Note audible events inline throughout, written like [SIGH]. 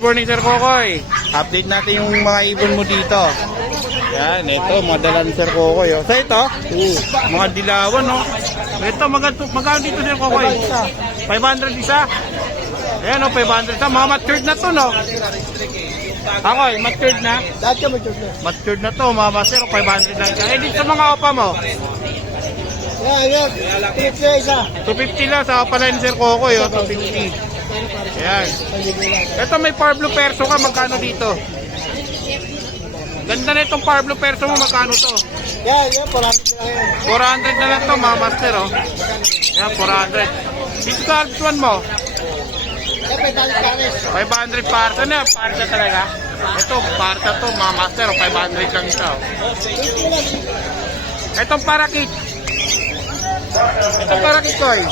morning, Sir Kokoy. Update natin yung mga ibon mo dito. Yan, ito, mga dala ni Sir Kokoy. Oh. Sa ito, mga dilawan, no? Ito, magkano, magkano dito, Sir Kokoy? 500 isa. Ayan, no, 500 isa. Mga matured na to, no? Ako, eh, matured na. Dati ka mag-check na. Matured na to, mga master, 500 lang isa. Eh, dito mga opa mo, Yan, yan. Trip na isa. 250 lang sa opa line, Sir Kokoy, oh, 250. Ayan. Ito may Pablo Perso ka, magkano dito? Ganda na itong Pablo Perso mo, magkano to? Yan, yan. Parami ko lang yan. 400 na lang to, mga master, oh. Yan, 400. Dito sa Alps one mo, Yan, may balik pares. 500 parsa na, parsa talaga. Ito, parsa to, mga master, oh, 500 lang ito. na. Itong parakit. Itong parakit ko, eh.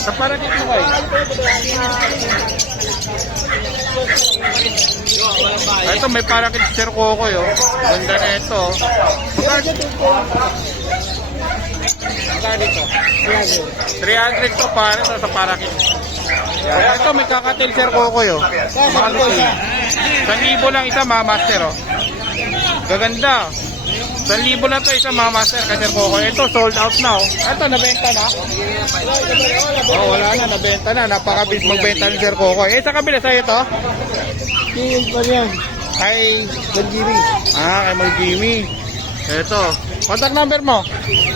Sa parakit mo, eh. Ito, may parakit si Sir Kokoy, oh. Ganda na ito. Magkano ito? Yan, yan. 300 to para sa parakit. Yan. Ito, may kakatil Sir oh. Yan, sa ko. 1,000 lang isa, mga master, oh. Gaganda. 1,000 lang to isa, mga master, kasi Sir Kokoy. Ito, sold out na, oh. Ito, nabenta na. Oh, wala na, nabenta na. Napakabilis magbenta ni Sir Kokoy. Eh, sa kabila sa'yo to? Tingin pa yan. Kay, Bandiri. ah, kay Mang Jimmy. Ito. Contact number mo?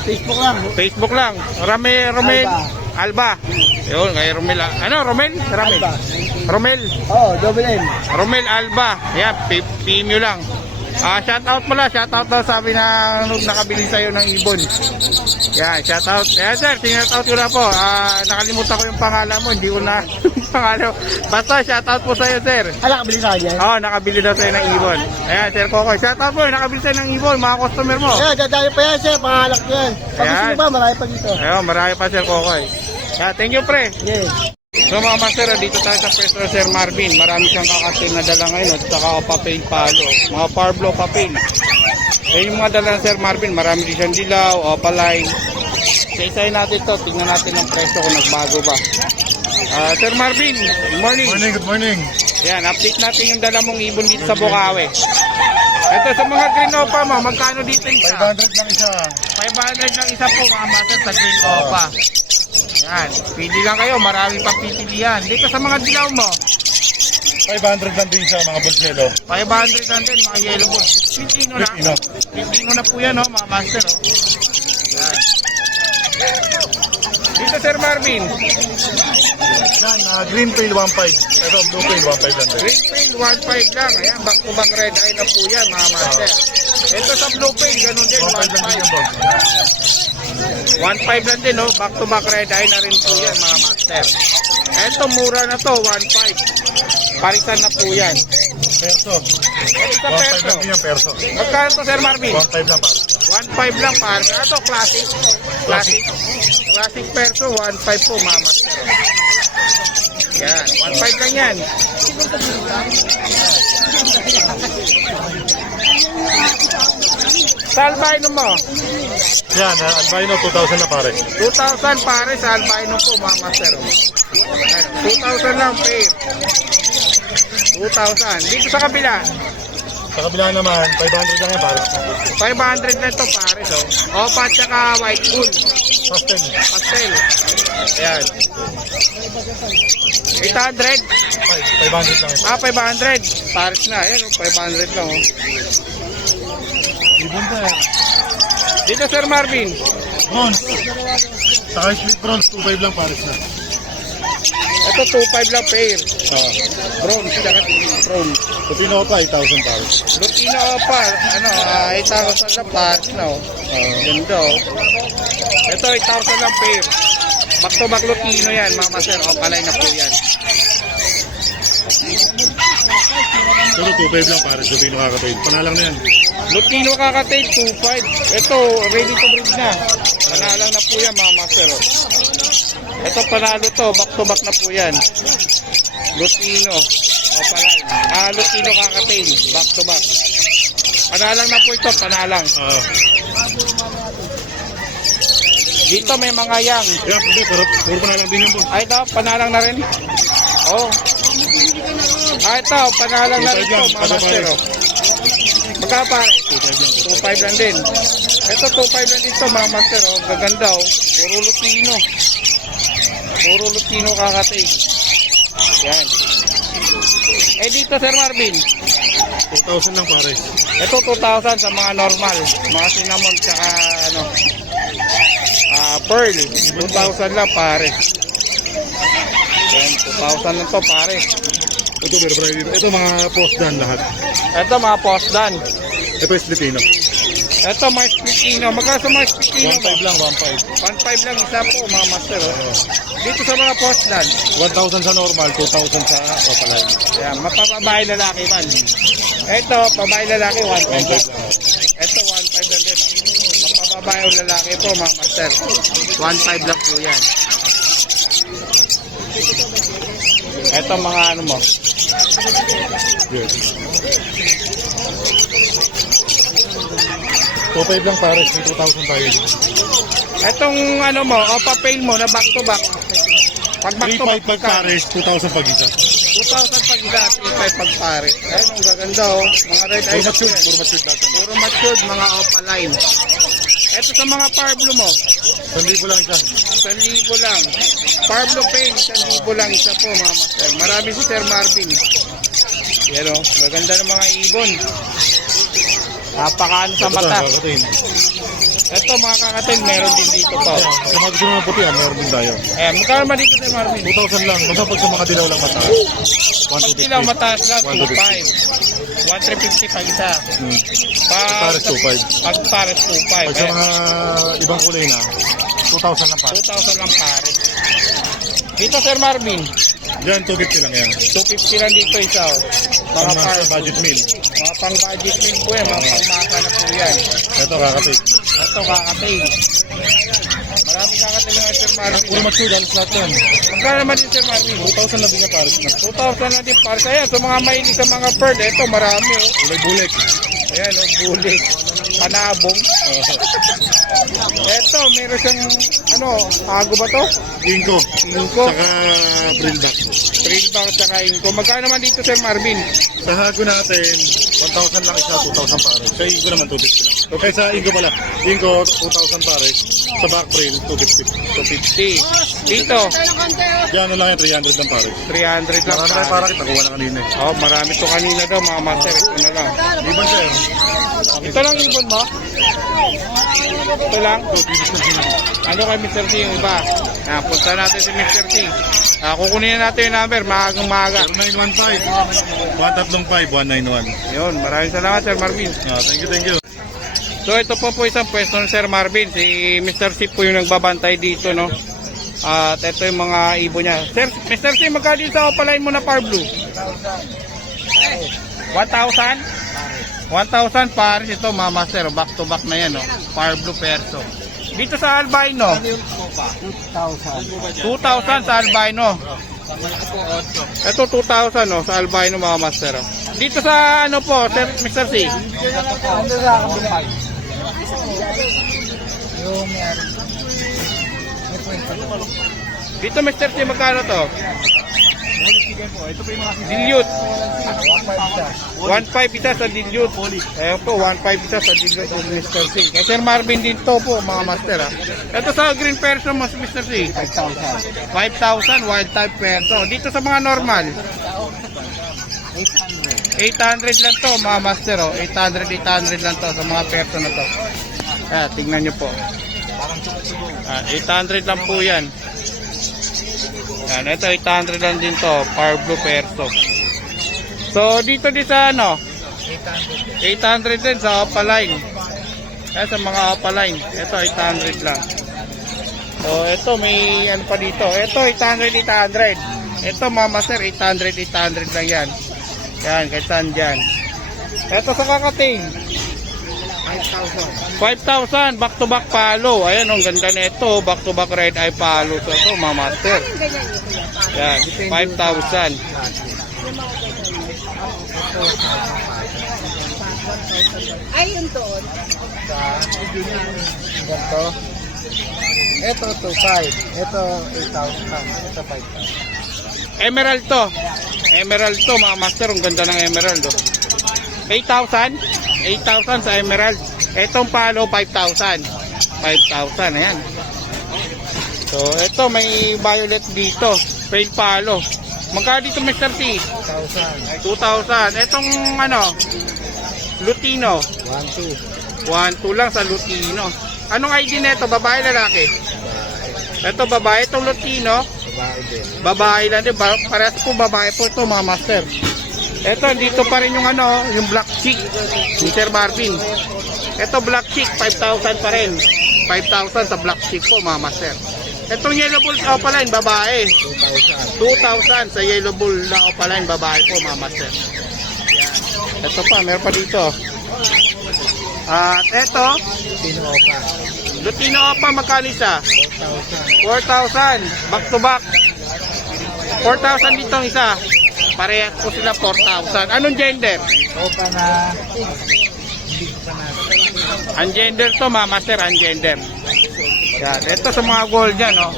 Facebook lang. Facebook lang. Rame, Romel. Alba. Yun, kay Romel. ah. Ano, Romel? Romel. Alba. Romel. Oo, double M. Romel Alba. Yan, PM nyo lang. Ah, shout out pala, shout out daw sabi na nung nakabili sa'yo ng ibon. Yan, shout out. Yan sir, shout out ko na po. Ah, nakalimutan ko yung pangalan mo, hindi ko na [LAUGHS] pangalan. Basta shout out po sa'yo sir. Ala, kabili sa kanya. Oo, oh, nakabili daw sa'yo ng ibon. Ayan, sir Coco. Shout out po, nakabili sa'yo ng ibon, mga customer mo. Yan, dadali pa yan, sir. Pangalak ko yan. Pag gusto Ayan. mo ba, marami pa dito. Ayun, marami pa sir Coco. Yeah, thank you pre. Yes. So mga master, dito tayo sa pwesto Sir Marvin. Marami siyang kakatil na dala ngayon at saka o papel palo. Mga parblo papel. Eh yung mga dala ni Sir Marvin, marami din siyang dilaw, opaline. Isa-isayin natin to, tingnan natin ang presyo kung nagbago ba. Ah, Sir Marvin, good morning. Morning, good morning. Yan, update natin yung dala mong ibon dito sa Bukawi. Ito sa mga green opa mo, magkano dito isa? 500 lang isa. 500 lang isa po mga master sa green opa. Yan, pili lang kayo, marami pa pipilian. Dito sa mga dilaw mo, 500 lang din sa mga bulselo. 500 lang din, mga yellow balls. Pilipino na. Pilipino. Pilipino na po yan, oh, mga master. Oh. Yan. Dito, Sir Marvin. Yan, uh, green pail 1.5. Ito, blue pail 1.5 lang din. Green pail, 1.5 lang. Ayan, back to back red eye na po yan, mga master. Ito sa blue pail, ganun din, 1.5 lang din yung 1.5. box. 1.5 lang din, no? Back to back red eye na rin po yan, mga master. Ito, mura na to, 1.5. Parisan na po yan. Perso. Ito sa 1.5 perso. lang yung perso. Magkano to, Sir Marvin? 1.5 lang para. 1.5 lang par. Ito, classic. Classic. Classic perso, 1.5 po, mama. Yan, 1.5 lang yan. Sa albino mo, Yan, uh, albino 2,000 na pare. 2,000 pare sa albino po, mama sir. Ayan, 2,000 lang pair. 2,000. Dito sa kabila, Sa kabila naman, 500 lang yan pare. 500 na ito pare. So. Opa tsaka white bull. Pastel. Pastel. Ayan. 800. 5, 500 lang yan. Ah, 500. Paris na. Ayan, oh, 500 lang. Oh. Ibon pa yan. Dito, Sir Marvin. Bronze. Saka split bronze, 2.5 lang pares na. Ito, 2.5 lang pair. Uh, Bronze, tsaka bronze. Kupino pa, 8,000 pares. Lutino pa, ano, ah, 8,000 lang Paris na. Oh. Uh, Ganda, oh. Ito, 8,000 lang pair. Back to back yan, mga sir. O, palay na po yan. Pero 2.5 lang pares. Kupino kakatayin. Panalang na yan. Lutino kakatail, 2.5. Ito, ready to breed na. Panalang na po yan, mga master. Ito, panalo to. Back to back na po yan. Lutino. O, palay. Ah, Lutino kakatail. Back to back. Panalang na po ito, panalang. Uh, Dito may mga yang. Yeah, hindi, pero puro pa na lang din yun boss. Ay, ito, panalang na rin. Oh. Ah, ito, panalang na rin ito, mga master. Oh. Magkano pare? 2.5 lang din. Ito, 2.5 lang dito, mga master. Oh. Gaganda, oh. Puro Lutino. Puro Lutino kakatay. Yan. Eh, dito, Sir Marvin. 2,000 lang pare. Ito 2,000 sa mga normal, mga cinnamon tsaka ano ah pearl, 2,000 lang pare. Yan, 2,000 lang to pare. Ito, pero pare dito. Ito mga post dan lahat. Ito mga post dan. Ito is Filipino. Ito mga spitino, magkano sa mga mo? 1,500 lang, 1,500. 1,500 lang isa po mga master. Oh. Dito sa mga post dan, 1,000 sa normal, 2,000 sa opaline. yan, mapapabahay lalaki man. Ito, pabahay lalaki, 1,500 lang. 1,500 lang. Ito, 1.5 lang din. Oh. Mapababae o lalaki po, mga master. 1.5 lang po yan. Ito mga ano mo. Good. 2,500 lang pare, may 2,000 tayo. Itong ano mo, o papel mo na back to back. Pag back to back 3,500 pag pare, 2,000 pag isa. 2,000 pag isa, 3,500 pag pare. Ayun, ang gaganda oh. Mga red Puro eyes. matured, puro matured natin. Puro matured, mga opaline. Ito sa mga parblo mo, 1,000 lang isa. 1,000 lang. Parblo pain, 1,000 lang isa po mga master. Marami si Sir Marvin. Yan o, gaganda ng mga ibon. Napakaano sa mata. Ito mga kakatin, meron din dito pa. Sa mga gusto naman puti, ah, meron din tayo. Eh, magkano naman dito Sir Marvin? 2,000 lang. Basta pag sa mga dilaw lang mataas. Pag 1,250. sila mataas na, 1,250. 2,500. 1,350 pag isa. Hmm. Pag, Pares 2,500. Pag pares 2,500. Pag sa Eh, mga ibang kulay na, 2,000 lang pare. 2,000 lang pares. Dito Sir Marvin, Diyan, 250 lang yan. 250 lang dito isa. Oh. Mga Mga par, budget meal. mga pang budget meal po yan, mga pang mata na po yan. Ito, kakatik. Ito kakatay. Marami kakatay mga Sir Marvin. Puro alas lahat yan. Magkano naman din Sir Marvin? 2,000 lang din na pares na. 2,000 na din para sa yan. So mga mahilig sa mga bird, ito marami oh. Kulay bulik. Ayan oh, bulik. Panabong. [LAUGHS] Ito, meron siyang, ano, ago ba to? Inko. Inko. Saka brillback. Trail back at saka inko. Magkano naman dito Sir Marvin? Sa hago natin, 1,000 lang isa, 2,000 pares. Sa Inko naman, 250 lang. Okay, sa Inko pala. Inko, 2,000 pares. Sa back trail, 250. 250. Dito, Diyan ano lang yan, 300 lang pares. 300 lang. Marami tayo para kita, kuha na kanina eh. Oh, marami to kanina daw mga master. Na lang. Ibon sir. Ito lang ibon mo? Ito lang? Ano kay Mr. Yung iba? Ah, punta natin si Mr. T. Ah, kukunin na natin yung number, maagang maaga. 0915 135 191. Yun, maraming salamat Sir Marvin. Ah, thank you, thank you. So ito po po isang pwesto ni Sir Marvin. Si Mr. C po yung nagbabantay dito, no? At ito yung mga ibon niya. Sir, Mr. C, magkano din sa opaline mo na par blue? 1,000? 1,000 pares ito, mga master. Back to back na yan, no? Par blue perso. Dito sa albino, 2,000 sa albino. Ito 2,000 no, sa albino mga master. oh. Dito sa ano po, Sir, Mr. C? Dito Mr. C, magkano to? Dilute. 1.5 isa sa dilute. Ayun po, 1.5 isa sa dilute ng Mr. C. Kay Sir Marvin din to po, mga master. Ha. Ito sa green person mo, Mr. C. 5,000. 5,000 wild type perso. Dito sa mga normal. 800 lang to, mga master. Oh. 800, 800 lang to sa mga perso na to. Kaya, tingnan nyo po. Ah, 800 lang po yan. Yan, ito 800 lang din to, Power Blue Perso. So, dito din sa ano? 800 din sa Opaline. Kaya sa mga Opaline, ito 800 lang. So, ito may ano pa dito. Ito 800, 800. Ito Mama Sir, 800, 800 lang yan. Yan, kahit saan dyan. Ito sa kakating. 5,000 back to back palo. Ayan, ang ganda nito, back to back red eye palo. So, ito, mga master. Yan, 5,000. Ay, yun doon. Ganito. Ito, 2.5. Ito, 8,000. Ito, 5,000. Emerald to. Emerald to mga master. Ang ganda ng emerald. Oh. 8,000. 8,000 sa emerald. Etong palo 5,000. 5,000. Ayan. So, ito may violet dito. Pale palo. Magkano dito Mr. T? 1,000. 2,000. Etong ano? Lutino. 1,2. 1,2 lang sa Lutino. Anong ID nito? Babae lalaki? Ito babae. Itong Lutino. Babae din. Babae lang din. Ba- Parehas po babae po ito mga master. Ito, dito pa rin yung ano, yung black chick. Mr. Marvin. Ito black chick, 5,000 pa rin. 5,000 sa black chick po mga master. Itong yellow bull sa opaline, babae. 2,000 sa yellow bull na opaline, babae po mga master. Yan. Ito pa, meron pa dito. At ito, Lutino Opa. Lutino Opa, magkano isa? 4,000. Back to back. 4,000 dito ang isa. Parehas po sila 4,000. Anong gender? Opa na 6. Ungender to ma, master ungender. Yan. Ito sa mga gold oh. yan, no?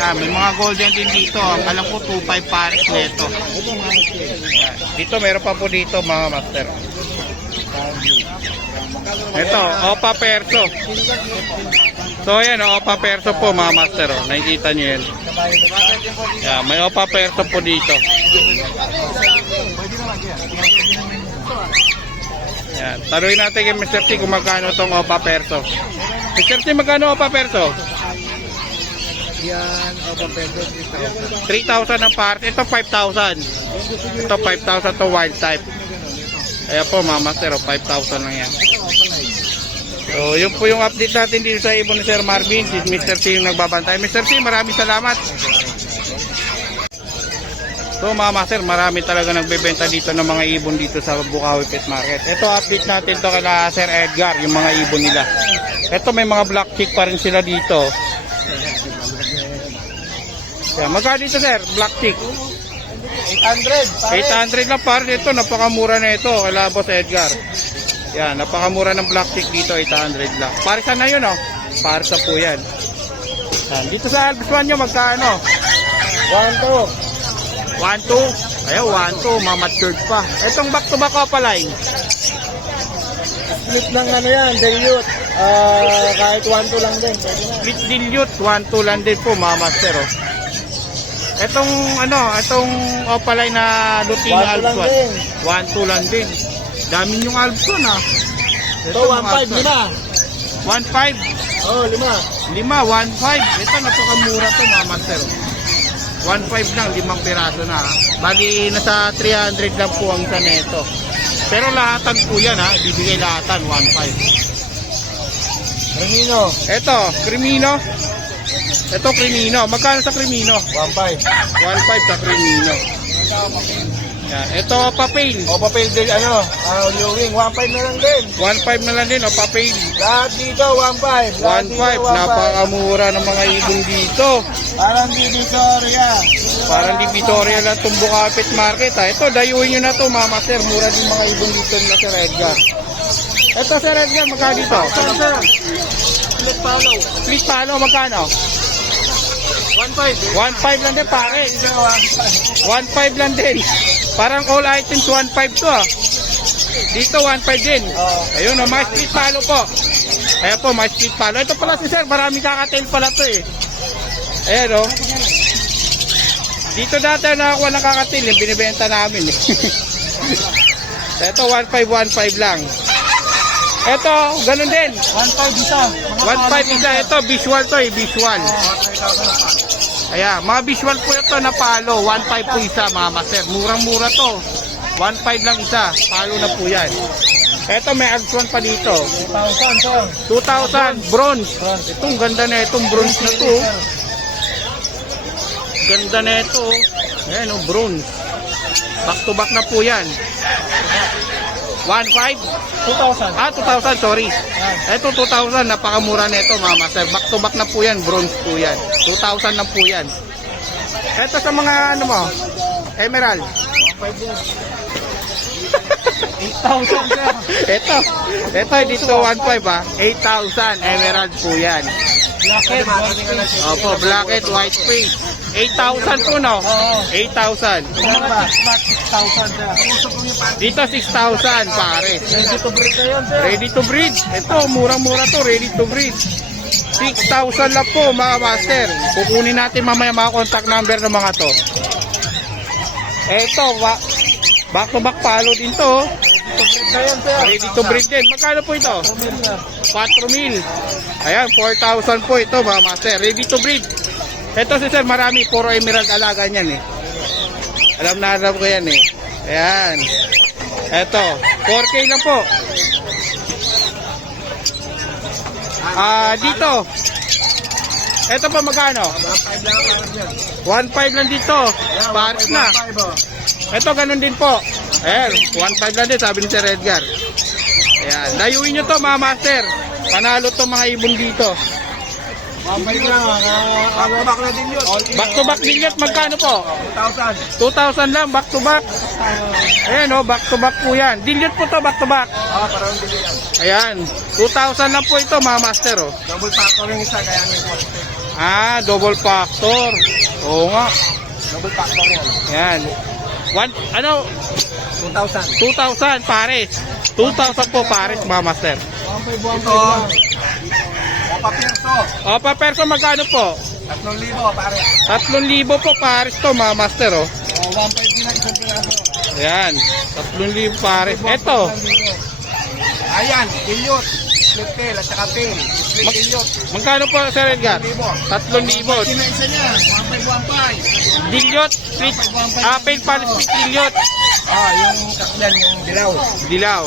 Ah, may mga golden din dito. Ang alam ko, 2.5 pares na ito. Yan. Dito, meron pa po dito, mga master. Ito, opa perso. So, yan, oh, opa perso po, mga master. Oh. Nakikita nyo yan. Yan, may opa perso po dito. Pwede naman. Taluin natin kay Mr. T kung magkano itong Opa Perso. Mr. T, magkano Opa Perso? Yan, Opa Pedo, 3,000. 3,000 ang part. Ito 5,000. Ito 5,000 to wild type. Ayan po mga master, oh, 5,000 lang yan. So, yun po yung update natin dito sa ibon ni Sir Marvin. Si Mr. T yung nagbabantay. Mr. T, maraming salamat. So mga master, marami talaga nagbebenta dito ng mga ibon dito sa Bukawi Pet Market. Ito update natin to kala Sir Edgar, yung mga ibon nila. Ito may mga black chick pa rin sila dito. Yan, magkano dito sir? Black chick. 800. 800 lang par ito, napakamura na ito. Kala Boss Edgar. Yan, napakamura ng black chick dito, 800 lang. Parisan na yun, oh. Parsa po yan. Yan. Dito sa Alps 1 nyo, magkano? 1, 2. 1, 2. Ayaw, 1, 2. Mamatured pa. Itong back to back opaline. Split ng ano yan, dilute. Ah, kahit 1, 2 lang din. Split dilute, 1, 2 lang din po, mga master, oh. Itong, ano, itong opaline na Lutino 1, 2 Alps lang 1. din. 1, 2 lang din. Dami yung Alps 1, ah. Ito, 1, 5, lima. 1.5. Oh, lima. Lima, 1.5. Ito, napakamura to mga master. 1.5 lang, limang piraso na. Bali, nasa 300 lang po ang isa nito. Pero lahatan po yan ha, bibigay lahatan, 1.5. Ramino. Ito, Crimino. Ito, Crimino. Magkano sa Crimino? 1, 5. 1.5 sa Crimino. Yan. Ito, Papel. O, papel din, ano, ah, Liwing, 1, 5 na lang din. 1.5 na lang din, o Papel. Lahat dito, 1, 5. 1.5, napakamura ng mga ibon dito. Parang di Victoria. Parang di Vitoria lang itong Bukapit Market ha. Ito, dayuin nyo na to mama sir. Mura din mga ibon dito na Sir Edgar. Ito Sir Edgar, magkano dito? Split follow. Split palo, magkano? 1, 5. 1.5 lang din pare. Isa, 1, 1.5 lang din. Parang all items 1.5 to ah. Dito 1.5 din. Oo. Ayun o, may split palo po. Ayan po, may split palo. Ito pala si sir, marami kakatail pala to eh. Ayan o. Dito dati nakakuha ng kakatil, yung binibenta namin eh. [LAUGHS] Ito, 1.5, 1.5 lang. Ito, ganun din. 1, 5 isa. 1.5 isa. Ito, visual to eh, visual. Ayan, mga visual po ito na palo. 1.5 po isa, mga master. Murang-mura to. 1.5 lang isa. Palo na po yan. Ito, may 1 pa dito. 1,000, sir. 2,000 bronze. Itong ganda na itong bronze na to. Ganda na ito. Ayan oh, bronze. Back to back na po yan. 1.5? 2,000. Ah, 2,000, sorry. Ito 2,000, napakamura na ito mga master. Back to back na po yan, bronze po yan. 2,000 na po yan. Ito sa mga ano mo, emerald. 8,000, sir. ito, ito dito 1.5 ah. 8,000 emerald po yan. Lakit, Opo, black and white face. 8,000 po no? 8,000. Mga 6,000 sir. Dito 6,000 pare. Ready to breed na yun sir. Ready to breed. Ito, murang-mura to, ready to breed. 6,000 lang po mga master. Kukunin natin mamaya mga contact number ng mga to. Ito, ba back to back palo din to. oh. Ready to breed na yun sir. Ready to breed din. Magkano po ito? Tumil na. 4,000. Ayan, 4,000 po ito mga master. Ready to breed. Ito si sir, marami. Puro emerald alaga niyan eh. Alam na alam ko yan eh. Ayan. Ito, 4K lang po. Ah, dito. Ito pa magkano? 1.5 lang dito. Paris na. Ito ganun din po. Ayan, 1.5 lang din sabi ni Sir Edgar. Ayan, dayuin nyo to mga master. Panalo to mga ibon dito. Mambay na. Nakakabak na din yun. Back to back billiard magkano po? 2,000. 2,000 lang back to back. Ayan oh, back to back po yan. Dilute po to back to back. Ah, parang din yan. Ayan, 2,000 lang po ito mga master oh. Double factor yung isa kaya may. Ah, double factor. Oo nga. Double factor yan. Ayan. One, ano, 2,000. 2,000 pares. 2,000 po pares mga master. Ito. Opa Pierso. Opa, perso magkano po? 3,000 pare. 3,000 po pares to mga master oh. Oh, 1,500 din ang isang piraso. Ayan, 3,000 pares. Ito, Ayan, Gilliot. Split tail at saka tail. Split Mag- magkano po Sir Edgar? 1,000. 3,000. Sino isa niya? 1,515. Dilyot, split, apple pan split dilyot. Ah, yung kaslan, yung dilaw. Dilaw.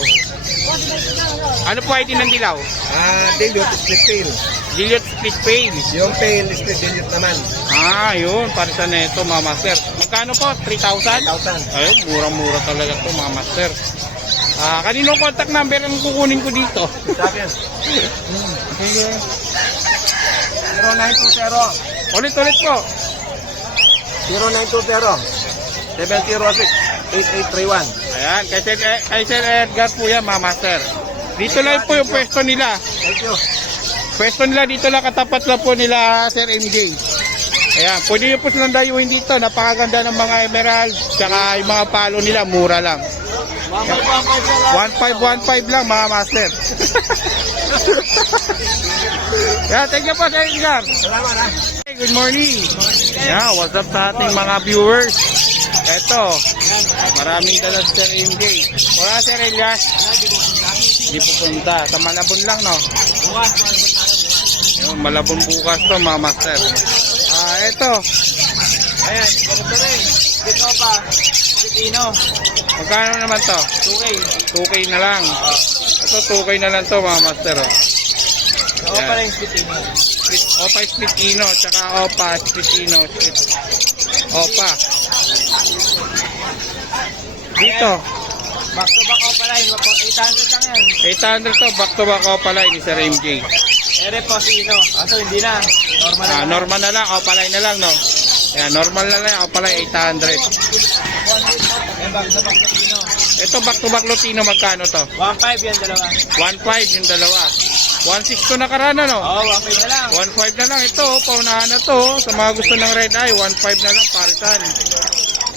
Ano po ID ng dilaw? Ah, Gilliot, split tail. Dilyot split pail. Yung tail, split Gilliot naman. Ah, yun. Para sa neto, mga master. Magkano po? 3,000? 1,000. Ayun, mura-mura talaga to mga master. Ah, kaninong contact number ang kukunin ko dito? Sabi yan. Sige. 0920 Ulit-ulit po. 0920 706 8831. Ayan, kay Sir, eh, kay Sir Edgar po yan, mga master. Dito lang po yung pwesto nila. Thank you. Pwesto nila dito lang, katapat lang po nila Sir MJ. Ayan, pwede nyo po silang dayuin dito. Napakaganda ng mga emerald. Tsaka yung mga palo nila, mura lang. 1515 lang mga master. [LAUGHS] yeah, thank you po Sir Edgar. Salamat ha. Hey, good morning. Yeah, what's up sa ating mga viewers? Eto, maraming dala si Sir MJ. Wala Sir Elias. Hindi pupunta. Sa Malabon lang, no? Yun, Malabon bukas to, mga master. Ah, eto. Ayan, ganito rin. Dito pa. Pilipino. Magkano naman to? 2K. 2K na lang. Ito, 2K na lang to, mga master. Oh. Ako pala yung Pilipino. Split, opa splitino, tsaka opa splitino. Split, opa. Dito, Back to back yun. 800 lang yan. 800 to, back to back opa line ni Sir MJ. Ere po sino. Aso hindi na. Normal Ah, na. normal na lang, opa line na lang, no? Ayan, normal na lang, opa line 800. Ayan, back to back sino. Ito, back to back Lutino, magkano to? 1.5 yan dalawa. 1.5 yung dalawa. 1.6 to nakarana, no? Oo, 1.5 na lang. 1.5 na lang ito, oh, paunahan na to. oh. Sa mga gusto ng red eye, 1.5 na lang paritan.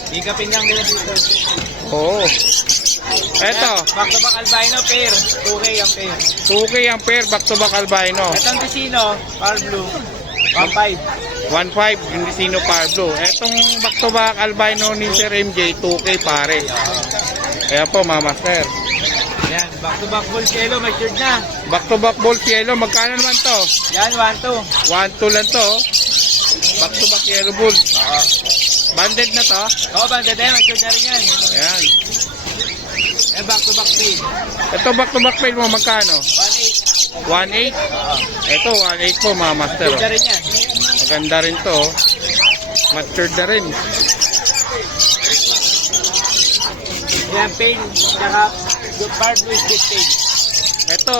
Higapin lang nila dito. Oo. Eto, Ayan, Back to back albino pair. 2K ang pair. 2K ang pair back to back albino. Itong Ticino, Par Blue. 1.5. 1.5 yung Vicino Pablo. Etong back to back albino ni Sir MJ, 2K pare. Kaya po, mga master. Yan, back to back bull yellow, matured na. Back to back ball yellow, magkano naman to? Yan, 1.2. 1-2 lang to. oh. Back to back yellow bull. Oo. Banded na to. Oo, banded na matured na rin yan. Ayan. Yan, back to back pair. Ito back to back pail mo, magkano? 1.8. 1.8. Oo. Ito, 1.8 po mga master. Na oh. rin yan. Maganda rin to. oh. Matured na rin. Yan, pain. Tsaka, Par Blue split pain. Ito,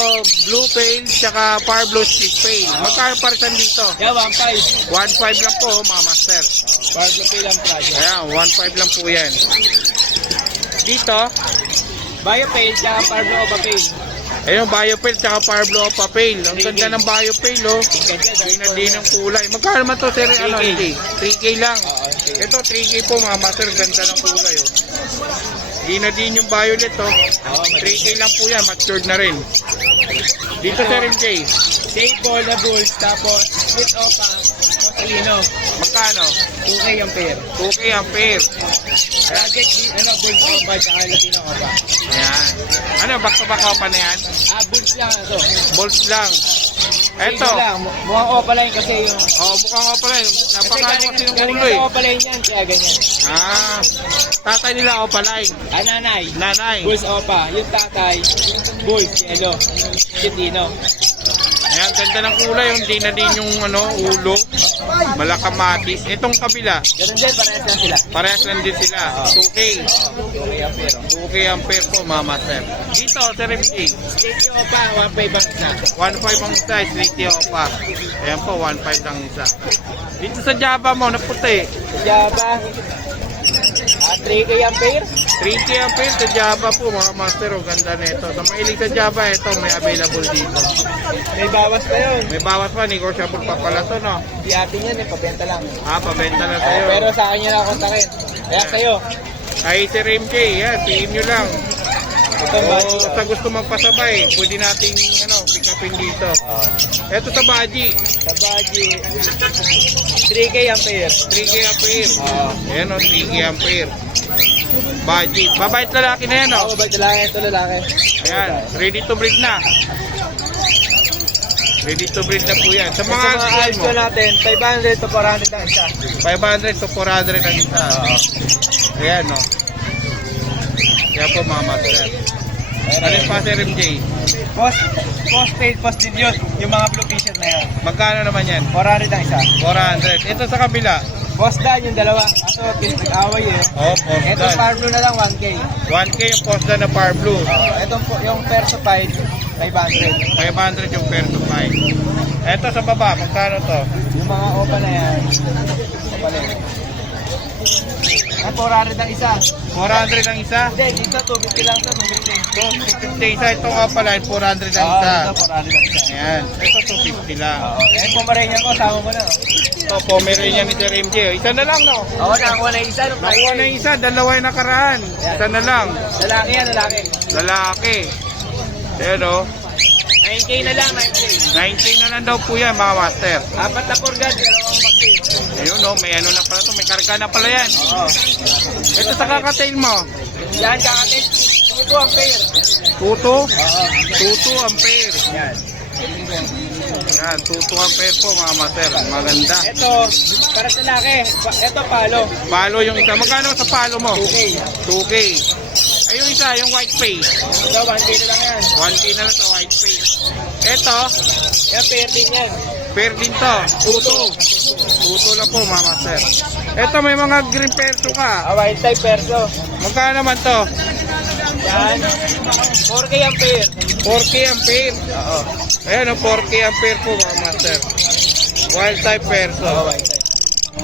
blue pail, tsaka far blue stick pail. Magkano parisan dito? Yan, 1.5. 1.5 lang po, mga master. Par Blue pail ang project. Ayan, 1.5 lang po yan. Dito, Biopale, tsaka Pablo Opapale. Ayun, biopale tsaka Parblo Papel. Ang ganda ng biopale, oh. Ganda, Hindi na din ang kulay. Magkano man to, sir? Ano, 3K. hindi? 3K lang. Ito, 3K po, mga master. Ganda ng kulay, oh. Hindi na din yung violet, oh. Oo, 3K lang po yan, matured na rin. Dito, sir MJ. Table na bulls, tapos split opa, Potrino, Magkano? 2K ang pair. 2K ang pair. Project, ano, bulls opa, tsaka Latino opa. Ayan. Ano, back to back pa na yan? Ah, bulls lang ito. Bolts lang. Ito. Ito lang, mu- mukhang opa lang kasi yung... Oh, mukhang nga pala. Kasi galing, kasi ng galing ulo, eh. sa opa line yan, kaya ganyan. Ah, tatay nila o palay. Ah, nanay. Nanay. Bulls opa, yung tatay, bulls, yellow, Chitino. Ayan, ganda ng kulay. Hindi na din yung ano, ulo. Malakamatis. Itong kabila, Ganun din, parehas lang sila. parehas lang din sila. 2K. Oo, 2K ang pair. 2K ang pair po, mama sir. Dito, sir MJ. State opa, 1.5 ang isa. 1.5 ang isa, straight opa. Ayan po, 1.5 lang isa. Dito sa Java mo, na puti. Sa Java, 3K ang pair. 3K ang pair sa Java po, mga master. O, ganda nito. Sa mahilig sa Java, ito, may available dito. May bawas pa yun. May bawas pa, negotiable pa pala to, no? Di atin yan, eh, pabenta lang. Ah, pabenta na Ah, sa'yo. pero sa akin nyo na kontakin. Kaya sa'yo, Ay, Sir MJ, yan, PM nyo lang. itong O, bago. sa gusto magpasabay, pwede nating, ano, pick upin dito. Ito sa Baji, Sa budget, 3K ang pair. 3K ang pair. Oo. Ayan, o, 3K ang Baji, babait lalaki na yan, o. Ako ba lalaki? Ito lalaki. Ayan, ready to breed na. Ready to breed na po yan. Sa Sa mga mga scale ads mo, natin, 500 to 400 ang isa. 500 to 400 ang isa. Ayan, no. Kaya po, mga master. Alin pa, Sir MJ? Post, post paid, post video, yung mga blue t-shirt na yan. Magkano naman yan? 400 ang isa. 400. Ito sa kabila. Post dan yung dalawa. Kaso, pinag-away eh. Oh, Ito Postdan. Power Blue na lang 1K. 1K yung Postdan na Power Blue. Uh, itong po, yung Persified, 500. 500 yung Perso 5. Ito sa baba, magkano to? Yung mga opa na yan, opa na yan. Ah, 400 ang isa. 400 ang isa. Hindi, dito 250 lang ito, 250. So, 50 isa. Ito nga pala, 400 ang Oo, isa. ito 400 ang isa. Ayan. Ito 250 lang. Oo. Eh, pumarengan ko, sama mo na. oh. Ito, Pomeranian ni Sir MJ. Isa na lang, no? Oo, nakakuha na isa. Nakuha na isa, dalawa yung nakaraan. Isa na lang. Lalaki yan, lalaki. Lalaki. Ayan, o. 9K na lang, 9K. 9K na lang daw po yan, mga master. Apat na purgad, dalawang vaccine. Ayun, no? May ano na pala to. May karga na pala yan. Oo. Ito sa kakatail mo. Yan, kakatit. Tuto ang pair. Tuto. Oo. Tuto ampere. Yan. Yan, tuto ampere po mga master. Maganda. Ito, para sa lalaki. Pa- Ito, palo. Palo yung isa. Magkano sa palo mo? 2K. 2K. Ay, yung isa, yung white face. Ito, 1K na lang yan. 1K na lang sa white face. Ito, Yan, pair din yan. fair din to. Tuto. Tuto lang po mga master. Ito, may mga green perso ka. Ah, wild type perso. Magkano naman to? Yan. 4K ang pair. 4K ampere. Oo. Ayan, oh, 4K ampere po mga master. Wild type perso. Oo, wild type.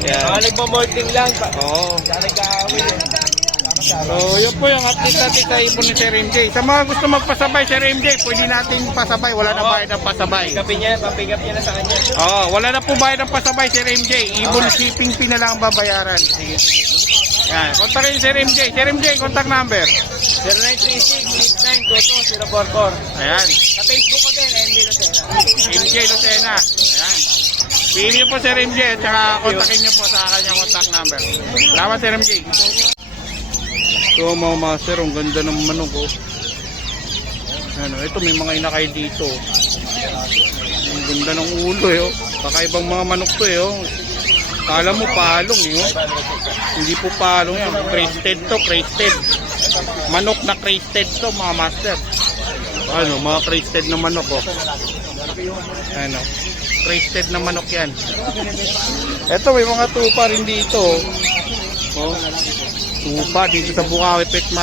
Yan. Mga nagmamolting lang. Pa. Oo. Saan nagkaaway eh. So, yun po yung update natin sa ibon ni Sir MJ. Sa mga gusto magpasabay, Sir MJ, pwede natin pasabay. Wala na bayad ng pasabay. Pick upin niya, papick up niya na sa kanya. Oo, wala na po bayad ng pasabay, Sir MJ. Ibon shipping fee na lang ang babayaran. Sige, sige. Yan, kontakin Sir MJ. Sir MJ, contact number. 0936-6922-044. Ayan, Sa Facebook ko din, MD Lucena. MJ Lucena. Ayan. Pili niyo po Sir MJ at saka kontakin niyo po sa kanyang contact number. Salamat Sir MJ. So mga master, ang ganda ng manok oh. Ano, ito may mga inakay dito. Ang ganda ng ulo eh oh. Kakaibang mga manok to eh oh. Kala mo palong eh oh. Hindi po palong yan. Crested to, crested. Manok na crested to mga master. Ano, mga crested na manok oh. Ano, crested na manok yan. Ito may mga tupa rin dito oh. Oh. Tupa dito sa Bukawi Pet Market.